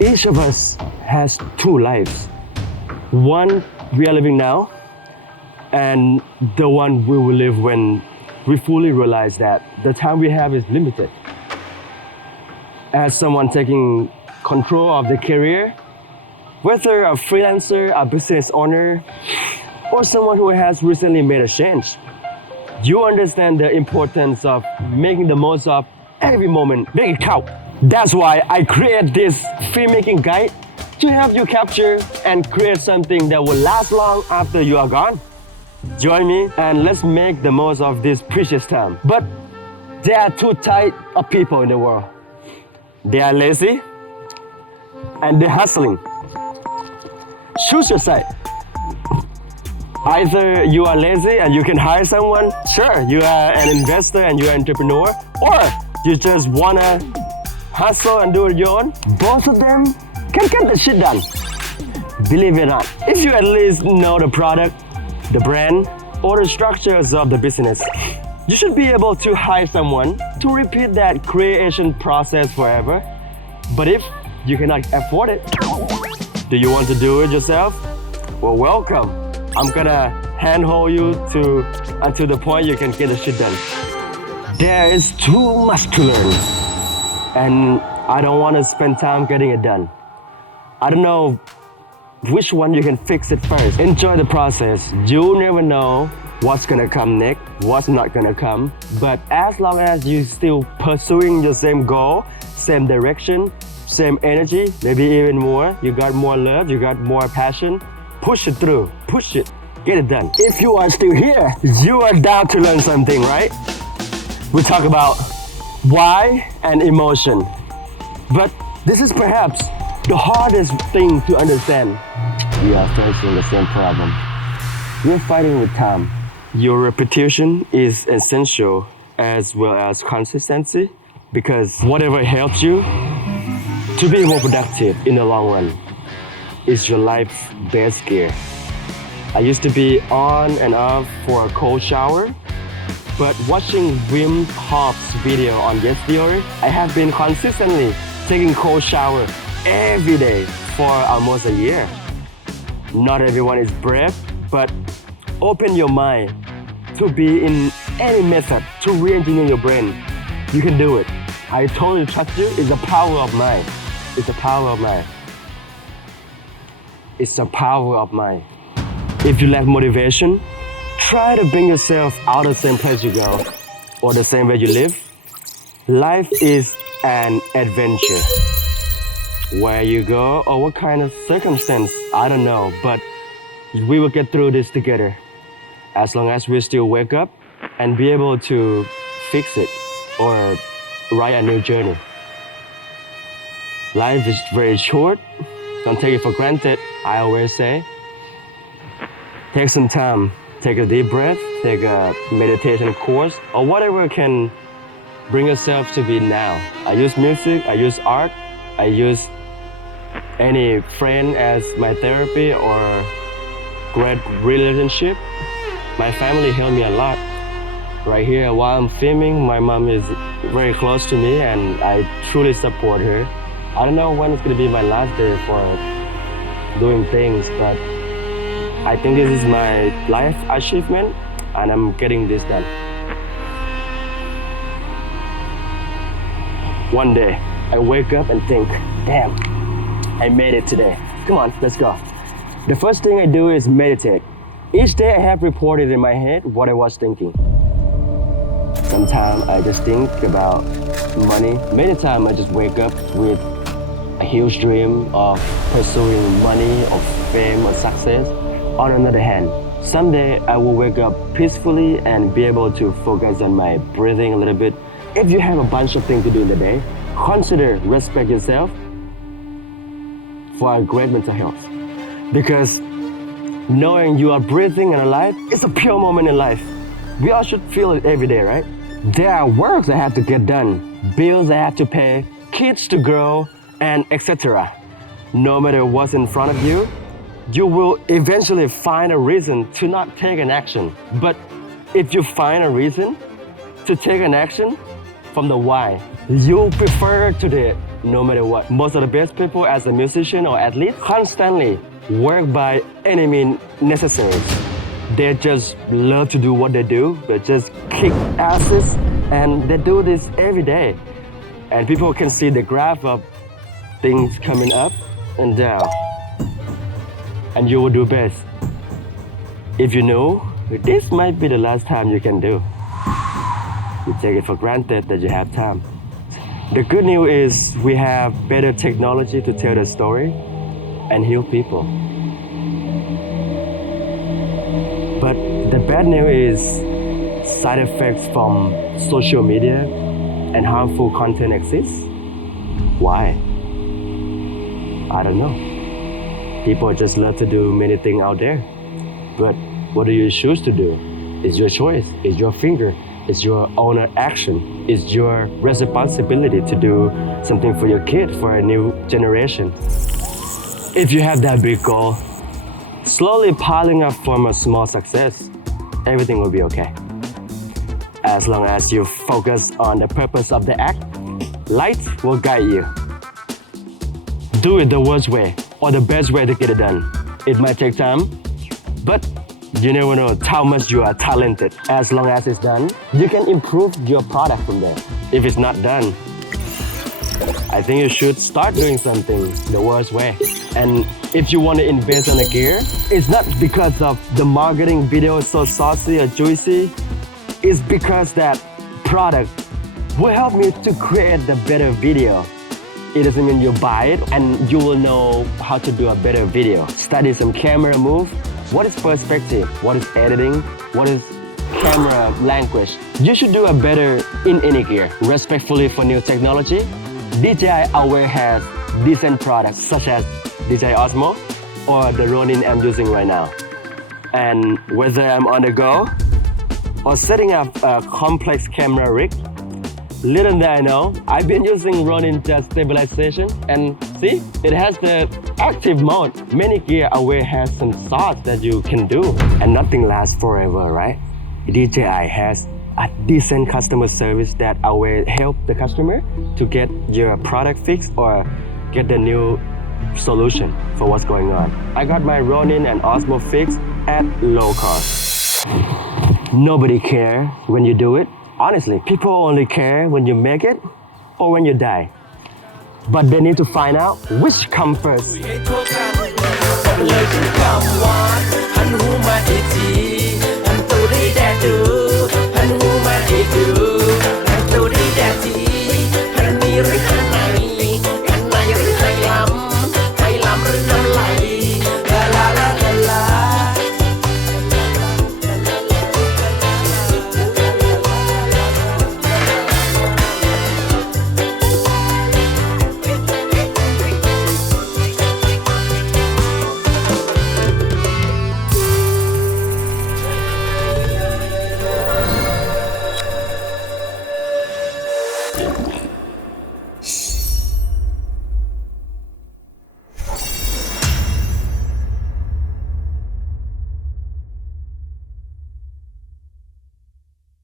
Each of us has two lives. One we are living now, and the one we will live when we fully realize that the time we have is limited. As someone taking control of their career, whether a freelancer, a business owner, or someone who has recently made a change, you understand the importance of making the most of every moment, make it count. That's why I create this filmmaking guide to help you capture and create something that will last long after you are gone. Join me and let's make the most of this precious time. But there are two types of people in the world. They are lazy and they're hustling. Choose your side. Either you are lazy and you can hire someone, sure, you are an investor and you're an entrepreneur, or you just wanna hustle and do it your own. Both of them can get the shit done. Believe it or not, if you at least know the product, the brand, or the structures of the business, you should be able to hire someone to repeat that creation process forever. But if you cannot afford it, do you want to do it yourself? Well, welcome. I'm gonna handhold you until the point you can get the shit done. There is too much to learn, and I don't want to spend time getting it done. I don't know which one you can fix it first. Enjoy the process. You never know what's gonna come next, what's not gonna come. But as long as you still pursuing your same goal, same direction, same energy, maybe even more, you got more love, you got more passion, push it through, push it, get it done. If you are still here, you are down to learn something, right? We talk about why and emotion. But this is perhaps the hardest thing to understand. We are facing the same problem. We're fighting with time. Your repetition is essential as well as consistency, because whatever helps you to be more productive in the long run is your life's best gear. I used to be on and off for a cold shower, but watching Wim Hof's video on Yes Theory, I have been consistently taking cold shower every day for almost a year. Not everyone is brave, but open your mind to be in any method to re-engineer your brain. You can do it. I totally trust you. It's the power of mind. It's the power of mind. It's the power of mind. If you lack motivation, try to bring yourself out of the same place you go or the same way you live. Life is an adventure. Where you go or what kind of circumstance, I don't know, but we will get through this together. As long as we still wake up and be able to fix it or write a new journey. Life is very short. Don't take it for granted, I always say. Take some time, take a deep breath, take a meditation course, or whatever can bring yourself to be now. I use music, I use art, I use any friend as my therapy or great relationship. My family helped me a lot. Right here, while I'm filming, my mom is very close to me and I truly support her. I don't know when it's gonna be my last day for doing things, but I think this is my life achievement and I'm getting this done. One day, I wake up and think, damn, I made it today. Come on, let's go. The first thing I do is meditate. Each day I have reported in my head what I was thinking. Sometimes I just think about money. Many times I just wake up with a huge dream of pursuing money, or fame, or success. On another hand, someday I will wake up peacefully and be able to focus on my breathing a little bit. If you have a bunch of things to do in the day, consider respect yourself for a great mental health. Because knowing you are breathing and alive is a pure moment in life. We all should feel it every day, right? There are works that have to get done, bills that have to pay, kids to grow, and etc. No matter what's in front of you, you will eventually find a reason to not take an action. But if you find a reason to take an action from the why, you prefer to the no matter what. Most of the best people as a musician or athlete constantly work by any means necessary. They just love to do what they do. They just kick asses and they do this every day. And people can see the graph of things coming up and down. And you will do best. If you know, this might be the last time you can do. You take it for granted that you have time. The good news is we have better technology to tell the story and heal people. But the bad news is side effects from social media and harmful content exists. Why? I don't know. People just love to do many things out there. But what do you choose to do? It's your choice, it's your finger, it's your own action, it's your responsibility to do something for your kid, for a new generation. If you have that big goal, slowly piling up from a small success, everything will be okay. As long as you focus on the purpose of the act, light will guide you. Do it the worst way or the best way to get it done. It might take time, but you never know how much you are talented. As long as it's done, you can improve your product from there. If it's not done, I think you should start doing something the worst way. And if you want to invest in a gear, it's not because of the marketing video is so saucy or juicy. It's because that product will help me to create the better video. It doesn't mean you buy it and you will know how to do a better video. Study some camera move. What is perspective? What is editing? What is camera language? You should do a better in any gear. Respectfully for new technology, DJI Aware has decent products such as DJI Osmo or the Ronin I'm using right now. And whether I'm on the go or setting up a complex camera rig, little that I know, I've been using Ronin just stabilization and see, it has the active mode. Many gear Aware has some thoughts that you can do and nothing lasts forever, right? DJI has a decent customer service that Aware help the customer to get your product fixed or get the new solution for what's going on. I got my Ronin and Osmo fixed at low cost. Nobody cares when you do it. Honestly, people only care when you make it or when you die. But they need to find out which comes first. เลยฉันกำวานหันหูมาอีกทีหันตูได้แดดดูหันหูมาอีกดู